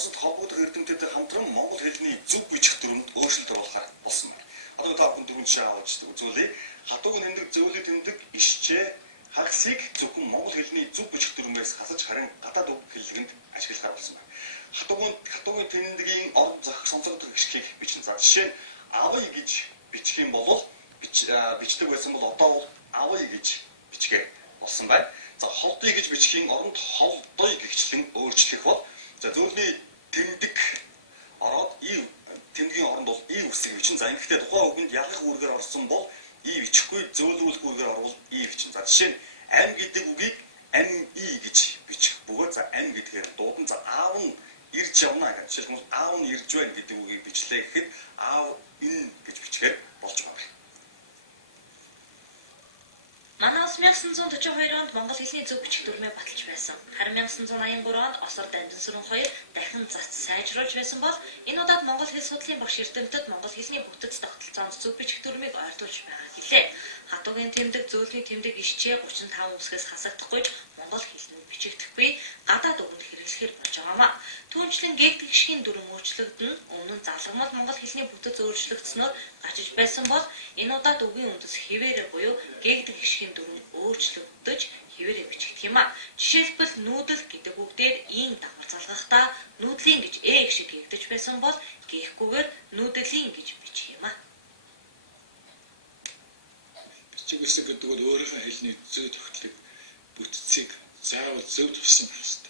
бусад холбогдох эрдэмтдтэй хамтран монгол хэлний зөв бичих дүрмэнд өөрчлөлт оруулахаар болсон байна. Одоо та бүхэн түрүүн жишээ авч үзүүлээ. Хатууг тэмдэг, зөөлөг тэмдэг, ишчээ, хагасыг зөвхөн монгол хэлний зөв бичих дүрмээс хасаж харин гадаад үг хэллэгэнд ашиглахаар болсон байна. Хатуугийн тэмдгийн орон зах сонцогдох гişгийг бичнэ. За жишээ нь авъя гэж бичих юм бол бичдэг байсан бол одоо бол авъя гэж бичгээ болсон байна. За холдъё гэж бичихийн оронд холдъё гэгчлэн өөрчлөх бол за зөөлний тэмдэг ороод тэмдгийн оронд бол үсэг бичнэ. За ингэхдээ тухайн үгэнд ялгах үүргээр орсон бол бичихгүй, зөөлрүүлэх үүргээр орвол бичнэ. За жишээ нь ам гэдэг үгийг ам гэж бичих бөгөөд за ам гэдгээр дуудан за аав нь ирж явна гэж жишээлбэл аав нь ирж байна гэдэг үгийг бичлээ гэхэд аав энэ гэж бичгээд болж байгаа юм. Манай 1942 онд монгол хэлний зөв бичих дүрмээ баталж байсан. Харин 1983 онд Осор Дамжинсүрэн хоёр дахин зац сайжруулж байсан бол энэ удаад монгол хэл судлалын багш эрдэмтэд монгол хэлний бүтэц тогтолцоонд зөв бичих дүрмийг ойртуулж байгаа гэлээ. Хатуугийн тэмдэг, зөөлний тэмдэг ишчээ 35 үсгээс хасагдахгүй монгол хэлний бичигдэхгүй гадаад үгэнд хэрэглэхээр болж байгаамаа. Түүнчлэн гээгдэх гişгийн дүрм өөрчлөгдөн өмнө нь залгамал монгол хэлний бүтэц өөрчлөгдснөөр гажиж байсан бол энэ удаад үгийн үндэс хэвээрээ буюу гээгдэх гişгийн дүрм өөрчлөгдөж хэвээрээ бичигдэх юм а. Жишээлбэл нүүдэл гэдэг үгдээр ийн давар залгахдаа нүүдлийн гэж гişиг гээгдэж байсан бол гээхгүйгээр нүүдэлийн гэж бичих юм а. Бичиг үсэг гэдэг бол өөрийнхөө хэлний зөв тогтлыг бүтцийг заавал зөв туссан хэвээр.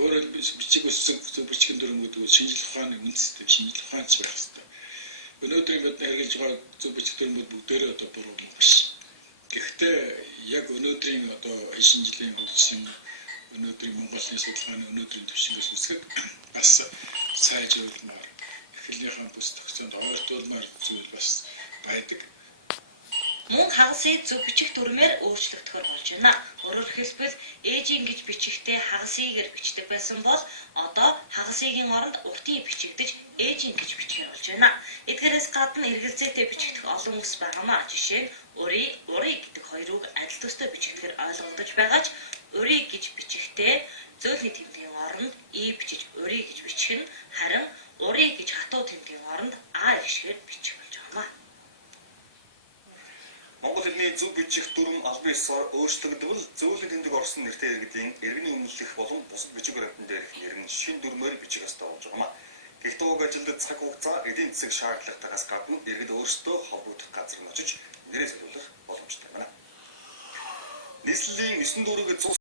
Өөрөөр бичиг үсэг зөв бичихэн дүрм гэдэг бол шинжлэх ухааны үндэстэй шинжлэх ухаанч байх хэвээр. Өнөөдөр бид хэрэгжилж байгаа зөв бичих дүрмүүд бүгдээрээ одоо буруу юм биш. Гэхдээ яг өнөөдрийн одоо хэшин жилийн хөгжсөн өнөөдрийн Монголын судалгааны өнөөдрийн түвшингээс үсгэд бас сайжруулмаар эхлэлийнхаа бүс тогтцоонд ойртуулмаар зүйл бас байдаг. Мөн хагасыг зөв бичих дүрмээр өөрчлөгдөхөр болж байна. Өөрөөр хэлбэл ээжийн гэж бичихтэй хагасыгээр бичдэг байсан бол одоо хагасыгийн оронд уртыг бичигдэж ээжийн гэж бичгээр болж байна. Эдгээрээс гадна эргэлзээтэй бичихдэх олон үс байгаамаа. Жишээ нь урыг гэдэг хоёр үг адил төстэй бичигдэхээр ойлгогдож байгаа ч урыг гэж бичихтэй зөөлний тэмдгийн оронд бичиж урыг гэж бичих нь харин урыг гэж хатуу тэмдгийн оронд гişгээр бичих болж байгаамаа. Монгол хэлний зөв бичих дүрм албан ёсоор өөрчлөгдвөл зөөлөн тэмдэг орсон нэртэй иргэдийн иргэний үнэлэх болон бусад бичиг баримтан дээрх нэр нь шинэ дүрмээр бичих ёстой болж байгаамаа. Гэхдээ уг ажилд цаг хугацаа эдийн засаг шаардлагатайгаас гадна иргэд өөрсдөө холбогдох газар нь очиж нэрээ солиулах боломжтой байна. Нийслэлийн 9 дүүрэг